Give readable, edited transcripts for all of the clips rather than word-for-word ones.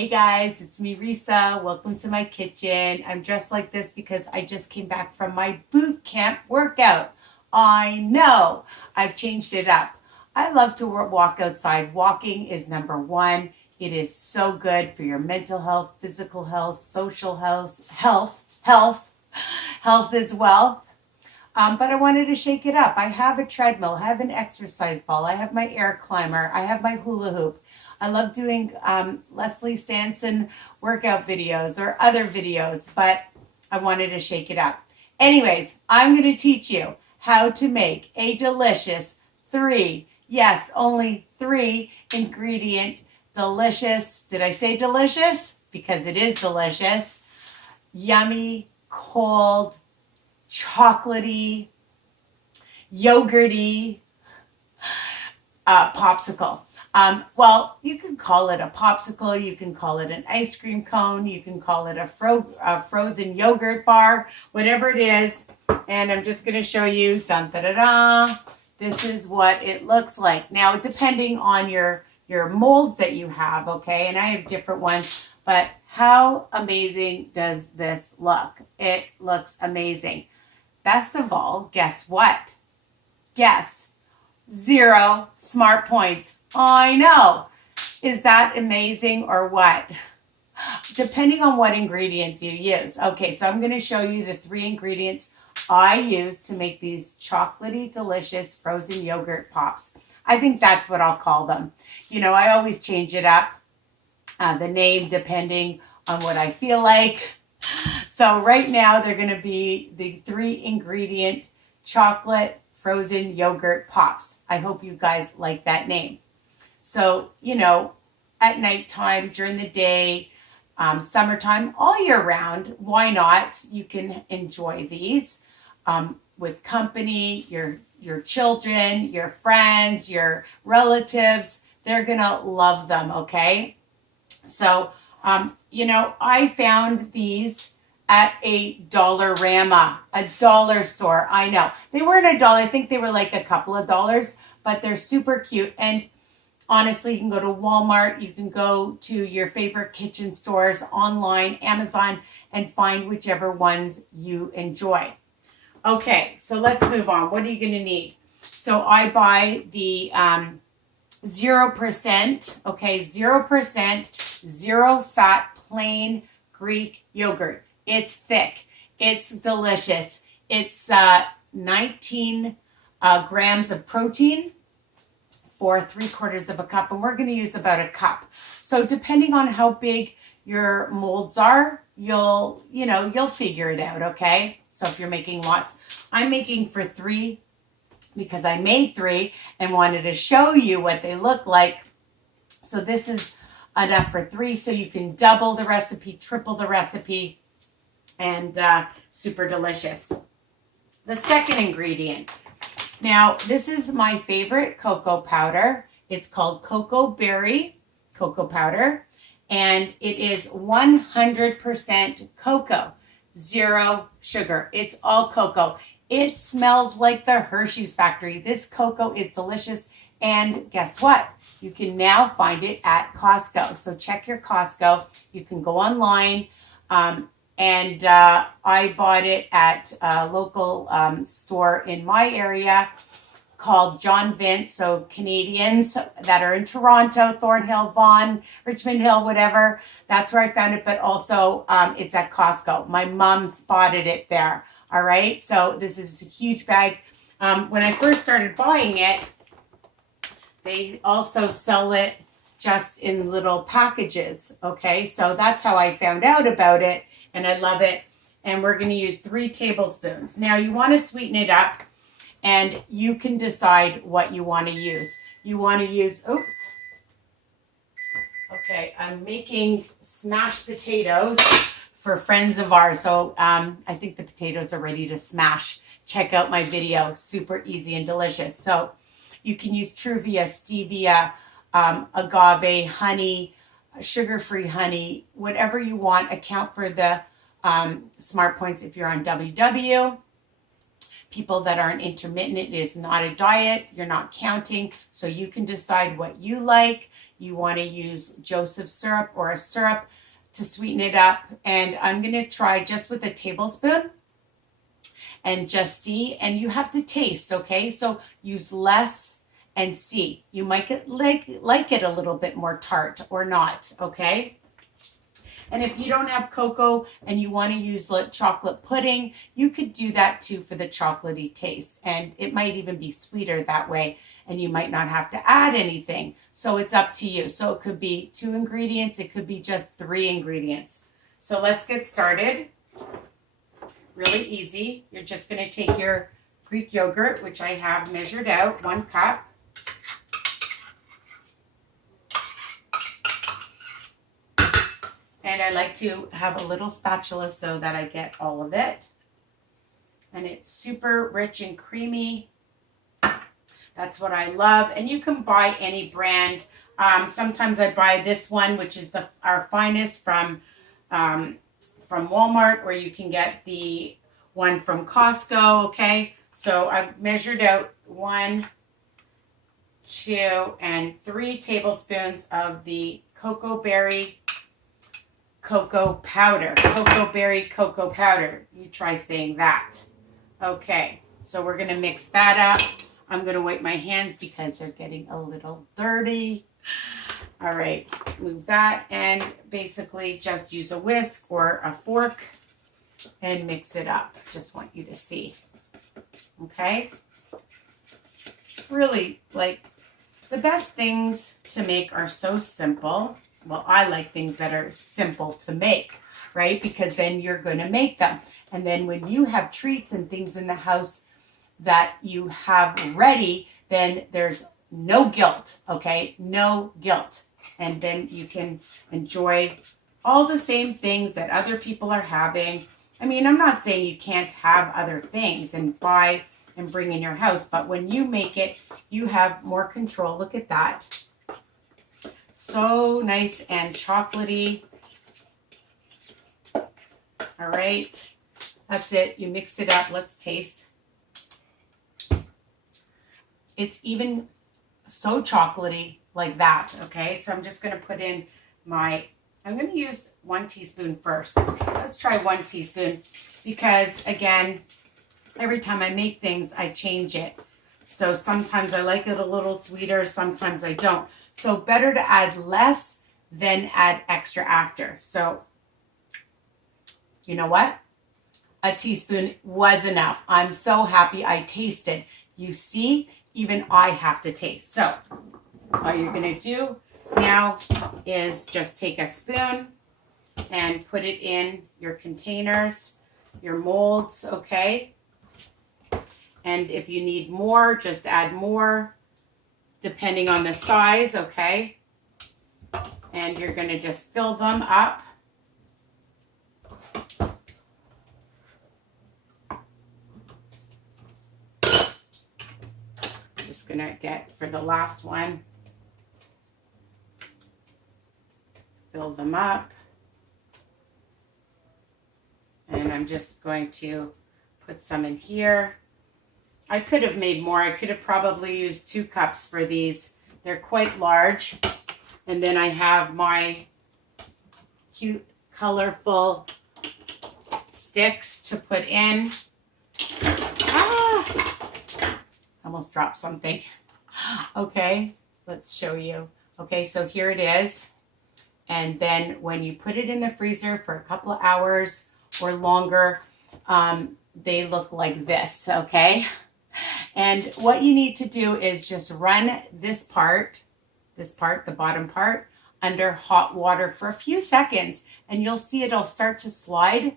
Hey guys, it's me Risa. Welcome to my kitchen. I'm dressed like this because I just came back from my boot camp workout. I know, I've changed it up. I love to walk outside. Walking is number one. It is so good for your mental health, physical health, social health as well. But I wanted to shake it up. I have a treadmill, I have an exercise ball, I have my air climber, I have my hula hoop. I love doing Leslie Sanson workout videos or other videos, but I wanted to shake it up. Anyways, I'm going to teach you how to make a delicious only three ingredient delicious. Did I say delicious? Because it is delicious. Yummy, cold, chocolatey, yogurty popsicle. Well, you can call it a popsicle, you can call it an ice cream cone, you can call it a frozen yogurt bar, whatever it is. And I'm just going to show you, this is what it looks like. Now, depending on your molds that you have, okay, and I have different ones, but how amazing does this look? It looks amazing. Best of all, guess what? Guess. 0 smart points. I know. Is that amazing or what? Depending on what ingredients you use. Okay, so I'm going to show you the 3 ingredients I use to make these chocolatey, delicious frozen yogurt pops. I think that's what I'll call them. You know, I always change it up, the name depending on what I feel like. So right now they're going to be the 3 ingredient chocolate frozen yogurt pops. I hope you guys like that name. So, you know, at nighttime, during the day, summertime, all year round, why not? You can enjoy these with company, your children, your friends, your relatives. They're going to love them, okay? So, you know, I found these at a Dollarama, a dollar store. I know. They weren't $1. I think they were like a couple of dollars, but they're super cute. And honestly, you can go to Walmart, you can go to your favorite kitchen stores, online, Amazon, and find whichever ones you enjoy. Okay, so let's move on. What are you going to need? So I buy the 0%, okay, 0%, zero fat, plain Greek yogurt. It's thick. It's delicious. It's 19 grams of protein for 3/4 of a cup, and we're going to use about a cup. So depending on how big your molds are, you'll figure it out, okay? So if you're making lots, I'm making for 3 because I made 3 and wanted to show you what they look like. So this is enough for 3, so you can double the recipe, triple the recipe, and super delicious. The second ingredient. Now, this is my favorite cocoa powder. It's called cocoa berry cocoa powder, and it is 100% cocoa, 0 sugar. It's all cocoa. It smells like the Hershey's factory. This cocoa is delicious, and guess what? You can now find it at Costco. So check your Costco. You can go online. And I bought it at a local store in my area called John Vince. So Canadians that are in Toronto, Thornhill, Vaughan, Richmond Hill, whatever, that's where I found it. But also it's at Costco. My mom spotted it there. All right. So this is a huge bag. When I first started buying it, they also sell it just in little packages. Okay. So that's how I found out about it. And I love it. And we're going to use 3 tablespoons. Now you want to sweeten it up, and you can decide what you want to use. You want to use, okay, I'm making smashed potatoes for friends of ours. So I think the potatoes are ready to smash. Check out my video. Super easy and delicious. So you can use Truvia, Stevia, agave, honey, sugar-free honey, whatever you want. Account for the smart points if you're on WW. people that aren't intermittent. It is not a diet. You're not counting. So you can decide what you like. You want to use Joseph's syrup or a syrup to sweeten it up. And I'm going to try just with a tablespoon and just see. And you have to taste, okay? So use less and see. You might get like it a little bit more tart or not, okay? And if you don't have cocoa and you want to use like chocolate pudding, you could do that too for the chocolatey taste. And it might even be sweeter that way. And you might not have to add anything. So it's up to you. So it could be 2 ingredients. It could be just 3 ingredients. So let's get started. Really easy. You're just going to take your Greek yogurt, which I have measured out, 1 cup. And I like to have a little spatula so that I get all of it. And it's super rich and creamy. That's what I love. And you can buy any brand. Sometimes I buy this one, which is our finest from Walmart, or you can get the one from Costco, okay? So I've measured out 1, 2, and 3 tablespoons of the cocoa berry cocoa powder. You try saying that. Okay, so we're going to mix that up. I'm going to wipe my hands because they're getting a little dirty. All right, move that and basically just use a whisk or a fork and mix it up. Just want you to see. Okay? Really, like, the best things to make are so simple. Well, I like things that are simple to make, right? Because then you're going to make them. And then when you have treats and things in the house that you have ready, then there's no guilt, okay? No guilt. And then you can enjoy all the same things that other people are having. I mean, I'm not saying you can't have other things and buy and bring in your house, but when you make it, you have more control. Look at that. So nice and chocolatey. All right, that's it. You mix it up. Let's taste. It's even so chocolatey like that, okay? So I'm just going to put in I'm going to use 1 teaspoon first. Let's try 1 teaspoon because, again, every time I make things, I change it. So sometimes I like it a little sweeter, sometimes I don't. So better to add less than add extra after. So you know what? A teaspoon was enough. I'm so happy I tasted. You see, even I have to taste. So all you're going to do now is just take a spoon and put it in your containers, your molds, okay? And if you need more, just add more, depending on the size, okay? And you're going to just fill them up. Just going to get, for the last one, fill them up. And I'm just going to put some in here. I could have made more. I could have probably used 2 cups for these. They're quite large. And then I have my cute, colorful sticks to put in. Almost dropped something. Okay, let's show you. Okay, so here it is. And then when you put it in the freezer for a couple of hours or longer, they look like this, okay? And what you need to do is just run this part, the bottom part, under hot water for a few seconds, and you'll see it'll start to slide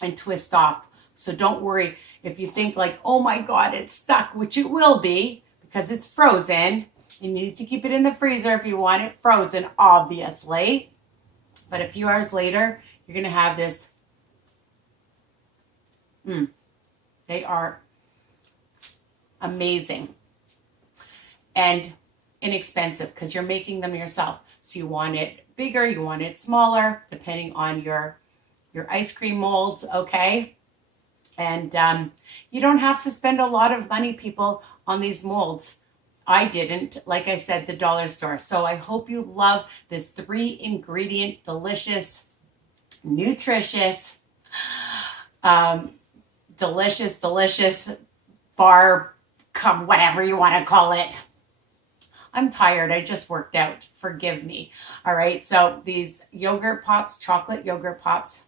and twist off. So don't worry if you think like, oh my God, it's stuck, which it will be because it's frozen, and you need to keep it in the freezer if you want it frozen, obviously. But a few hours later, you're going to have this. They are amazing and inexpensive because you're making them yourself. So you want it bigger, you want it smaller, depending on your ice cream molds, okay? And you don't have to spend a lot of money, people, on these molds. I didn't, like I said, the dollar store. So I hope you love this 3-ingredient, delicious, nutritious, delicious bar, whatever you want to call it. I'm tired. I just worked out. Forgive me. All right. So these yogurt pops, chocolate yogurt pops,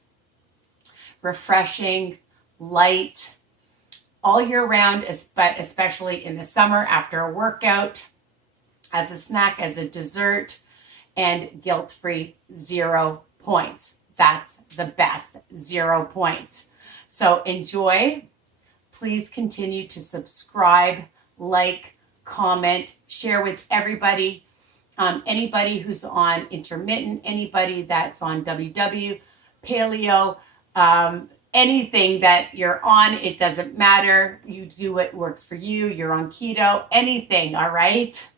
refreshing, light, all year round, but especially in the summer after a workout, as a snack, as a dessert, and guilt-free, 0 points. That's the best, 0 points. So enjoy. Please continue to subscribe, like, comment, share with everybody. Anybody who's on intermittent, anybody that's on WW, paleo, anything that you're on, it doesn't matter. You do what works for you. You're on keto, anything, all right?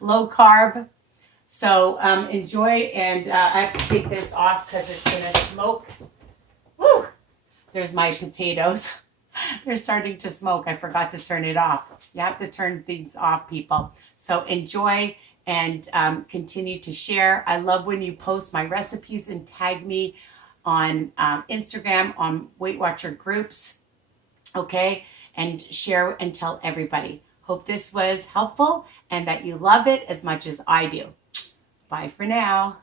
Low carb. So enjoy, and I have to take this off because it's going to smoke. Woo! There's my potatoes. They're starting to smoke. I forgot to turn it off. You have to turn things off, people. So enjoy and continue to share. I love when you post my recipes and tag me on Instagram, on Weight Watcher groups, okay? And share and tell everybody. Hope this was helpful and that you love it as much as I do. Bye for now.